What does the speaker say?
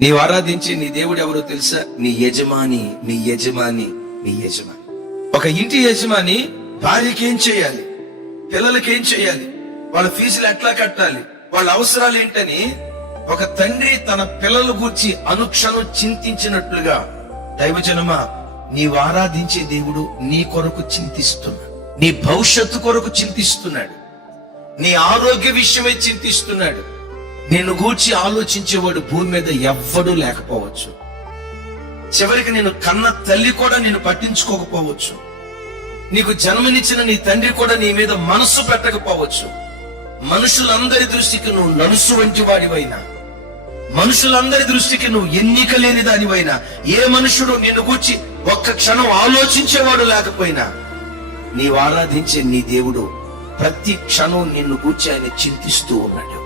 నీవు ఆరాధించి నీ దేవుడు ఎవరో తెలుసా? నీ యజమాని, నీ యజమాని, నీ యజమాని. ఒక ఇంటి యజమాని భార్యకి ఏం చేయాలి, పిల్లలకి ఏం చేయాలి, వాళ్ళ ఫీజులు ఎట్లా కట్టాలి, వాళ్ళ అవసరాలు ఏంటని ఒక తండ్రి తన పిల్లల గురించి అనుక్షణం చింతించినట్లుగా దైవజనమా, నీవు ఆరాధించే దేవుడు నీ కొరకు చింతిస్తున్నాడు, నీ భవిష్యత్తు కొరకు చింతిస్తున్నాడు, నీ ఆరోగ్య విషయమై చింతిస్తున్నాడు. నిన్ను గూర్చి ఆలోచించేవాడు భూమి మీద ఎవ్వడూ లేకపోవచ్చు. చివరికి నేను కన్న తల్లి కూడా నిన్ను పట్టించుకోకపోవచ్చు. నీకు జన్మనిచ్చిన నీ తండ్రి కూడా నీ మీద మనస్సు పెట్టకపోవచ్చు. మనుషులందరి దృష్టికి నువ్వు నలుసు వంటి వాడివైనా, మనుషులందరి దృష్టికి నువ్వు ఎన్నిక లేని దానివైనా, ఏ మనుషుడు నిన్ను గూర్చి ఒక్క క్షణం ఆలోచించేవాడు లేకపోయినా, నీవు ఆరాధించే నీ దేవుడు ప్రతి క్షణం నిన్ను గూర్చి ఆయన చింతిస్తూ ఉన్నాడు.